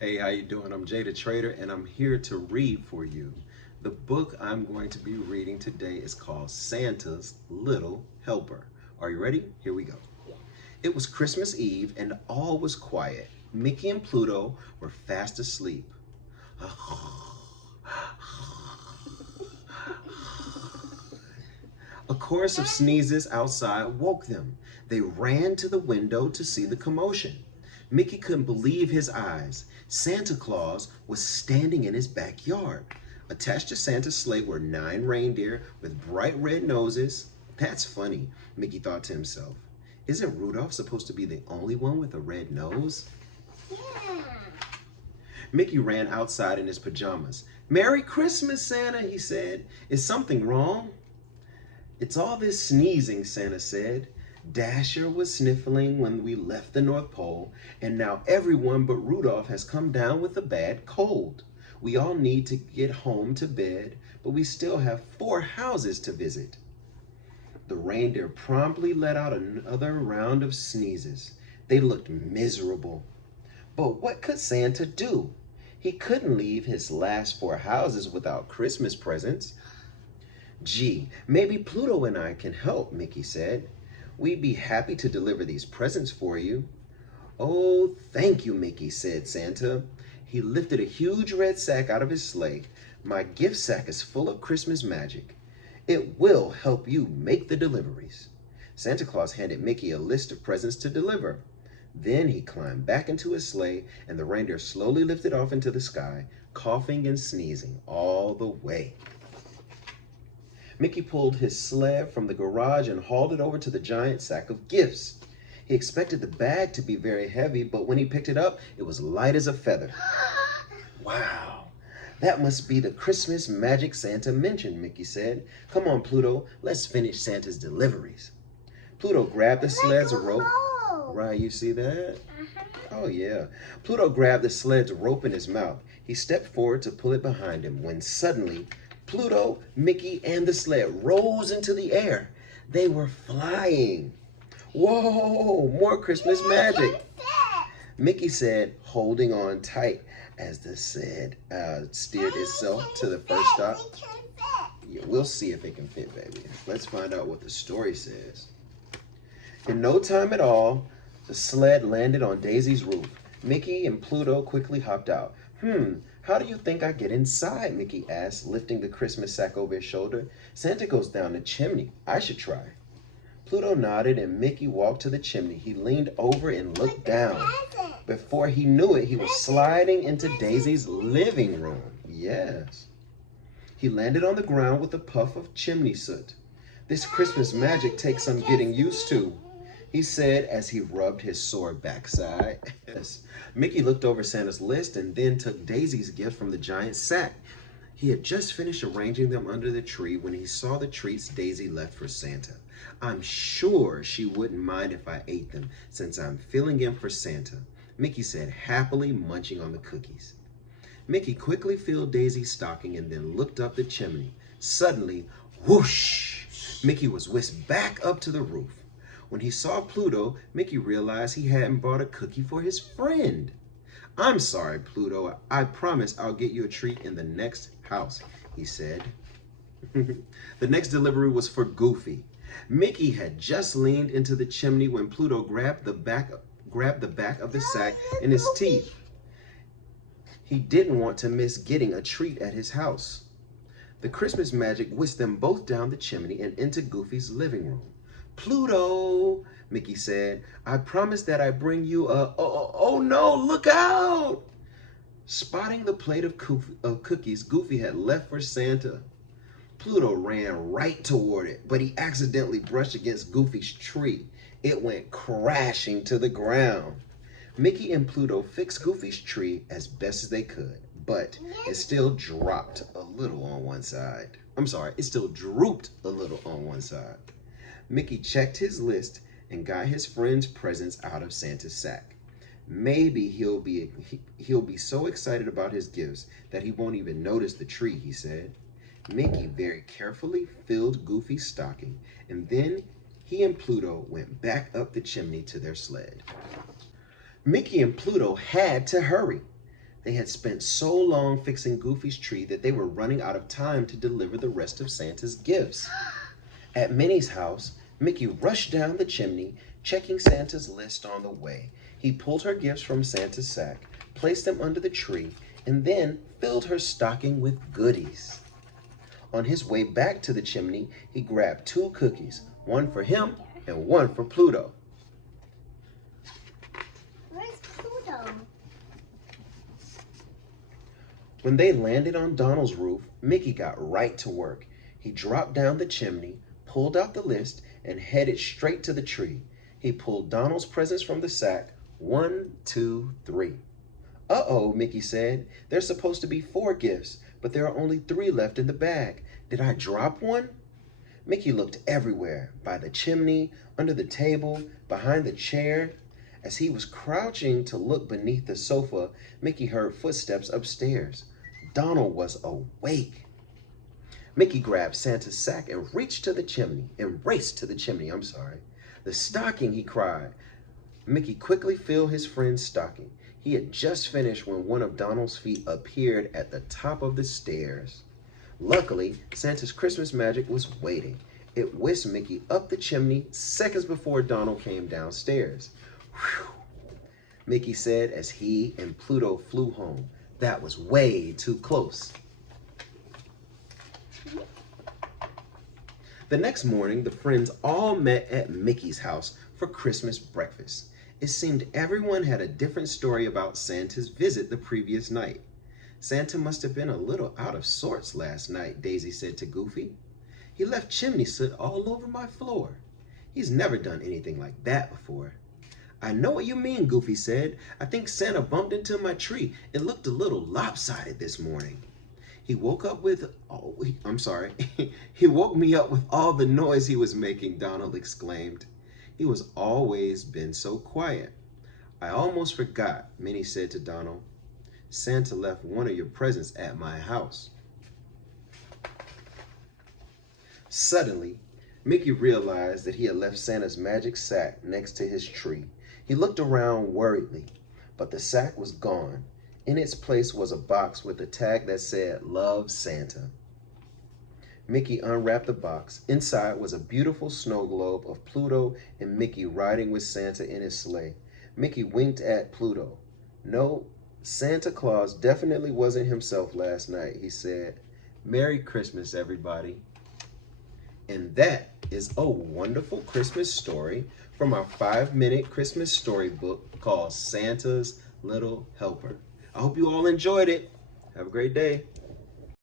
Hey, how you doing? I'm Jay the Trader, and I'm here to read for you. The book I'm going to be reading today is called Santa's Little Helper. Are you ready? Here we go. It was Christmas Eve, and all was quiet. Mickey and Pluto were fast asleep. A chorus of sneezes outside woke them. They ran to the window to see the commotion. Mickey couldn't believe his eyes. Santa Claus was standing in his backyard. Attached to Santa's sleigh were 9 reindeer with bright red noses. That's funny, Mickey thought to himself. Isn't Rudolph supposed to be the only one with a red nose? Yeah. Mickey ran outside in his pajamas. "Merry Christmas, Santa," he said. "Is something wrong?" "It's all this sneezing," Santa said. "Dasher was sniffling when we left the North Pole, and now everyone but Rudolph has come down with a bad cold. We all need to get home to bed, but we still have 4 houses to visit." The reindeer promptly let out another round of sneezes. They looked miserable. But what could Santa do? He couldn't leave his last 4 houses without Christmas presents. "Gee, maybe Pluto and I can help," Mickey said. "We'd be happy to deliver these presents for you." "Oh, thank you, Mickey," said Santa. He lifted a huge red sack out of his sleigh. "My gift sack is full of Christmas magic. It will help you make the deliveries." Santa Claus handed Mickey a list of presents to deliver. Then he climbed back into his sleigh, and the reindeer slowly lifted off into the sky, coughing and sneezing all the way. Mickey pulled his sled from the garage and hauled it over to the giant sack of gifts. He expected the bag to be very heavy, but when he picked it up, it was light as a feather. "Wow, that must be the Christmas magic Santa mentioned," Mickey said. "Come on, Pluto, let's finish Santa's deliveries." Pluto grabbed the sled's rope. Right, you see that? Oh, yeah. Pluto grabbed the sled's rope in his mouth. He stepped forward to pull it behind him when suddenly Pluto, Mickey, and the sled rose into the air. They were flying. "Whoa, more Christmas magic," Mickey said, holding on tight as the sled steered itself to the first stop. Yeah, we'll see if it can fit, baby. Let's find out what the story says. In no time at all, the sled landed on Daisy's roof. Mickey and Pluto quickly hopped out. How do you think I get inside?" Mickey asked, lifting the Christmas sack over his shoulder. "Santa goes down the chimney. I should try." Pluto nodded and Mickey walked to the chimney. He leaned over and looked down. Before he knew it, he was sliding into Daisy's living room. Yes. He landed on the ground with a puff of chimney soot. "This Christmas magic takes some getting used to," he said as he rubbed his sore backside. Yes. Mickey looked over Santa's list and then took Daisy's gift from the giant sack. He had just finished arranging them under the tree when he saw the treats Daisy left for Santa. "I'm sure she wouldn't mind if I ate them, since I'm filling in for Santa," Mickey said, happily munching on the cookies. Mickey quickly filled Daisy's stocking and then looked up the chimney. Suddenly, whoosh! Mickey was whisked back up to the roof. When he saw Pluto, Mickey realized he hadn't brought a cookie for his friend. "I'm sorry, Pluto. I promise I'll get you a treat in the next house," he said. The next delivery was for Goofy. Mickey had just leaned into the chimney when Pluto grabbed the back of the sack in his teeth. He didn't want to miss getting a treat at his house. The Christmas magic whisked them both down the chimney and into Goofy's living room. "Pluto," Mickey said, "I promise that I bring you a..." Oh no, look out! Spotting the plate of cookies Goofy had left for Santa, Pluto ran right toward it, but he accidentally brushed against Goofy's tree. It went crashing to the ground. Mickey and Pluto fixed Goofy's tree as best as they could, but it still dropped a little on one side. It still drooped a little on one side. Mickey checked his list and got his friend's presents out of Santa's sack. Maybe he'll be so excited about his gifts that he won't even notice the tree, he said. Mickey very carefully filled Goofy's stocking, and then he and Pluto went back up the chimney to their sled. Mickey and Pluto had to hurry. They had spent so long fixing Goofy's tree that they were running out of time to deliver the rest of Santa's gifts. At Minnie's house, Mickey rushed down the chimney, checking Santa's list on the way. He pulled her gifts from Santa's sack, placed them under the tree, and then filled her stocking with goodies. On his way back to the chimney, he grabbed 2 cookies, one for him and one for Pluto. Where's Pluto? When they landed on Donald's roof, Mickey got right to work. He dropped down the chimney, pulled out the list, and headed straight to the tree. He pulled Donald's presents from the sack. 1, 2, 3. Uh-oh, Mickey said. There's supposed to be 4 gifts, but there are only 3 left in the bag. Did I drop one? Mickey looked everywhere, by the chimney, under the table, behind the chair. As he was crouching to look beneath the sofa, Mickey heard footsteps upstairs. Donald was awake. Mickey grabbed Santa's sack and raced to the chimney. The stocking, he cried. Mickey quickly filled his friend's stocking. He had just finished when one of Donald's feet appeared at the top of the stairs. Luckily, Santa's Christmas magic was waiting. It whisked Mickey up the chimney seconds before Donald came downstairs. Whew, Mickey said as he and Pluto flew home. That was way too close. The next morning, the friends all met at Mickey's house for Christmas breakfast. It seemed everyone had a different story about Santa's visit the previous night. Santa must have been a little out of sorts last night, Daisy said to Goofy. He left chimney soot all over my floor. He's never done anything like that before. I know what you mean, Goofy said. I think Santa bumped into my tree. It looked a little lopsided this morning. He woke me up with all the noise he was making, Donald exclaimed. He was always been so quiet. I almost forgot, Minnie said to Donald. Santa left one of your presents at my house. Suddenly, Mickey realized that he had left Santa's magic sack next to his tree. He looked around worriedly, but the sack was gone. In its place was a box with a tag that said, Love Santa. Mickey unwrapped the box. Inside was a beautiful snow globe of Pluto and Mickey riding with Santa in his sleigh. Mickey winked at Pluto. No, Santa Claus definitely wasn't himself last night, he said. Merry Christmas, everybody. And that is a wonderful Christmas story from our 5-minute Christmas storybook called Santa's Little Helper. I hope you all enjoyed it. Have a great day.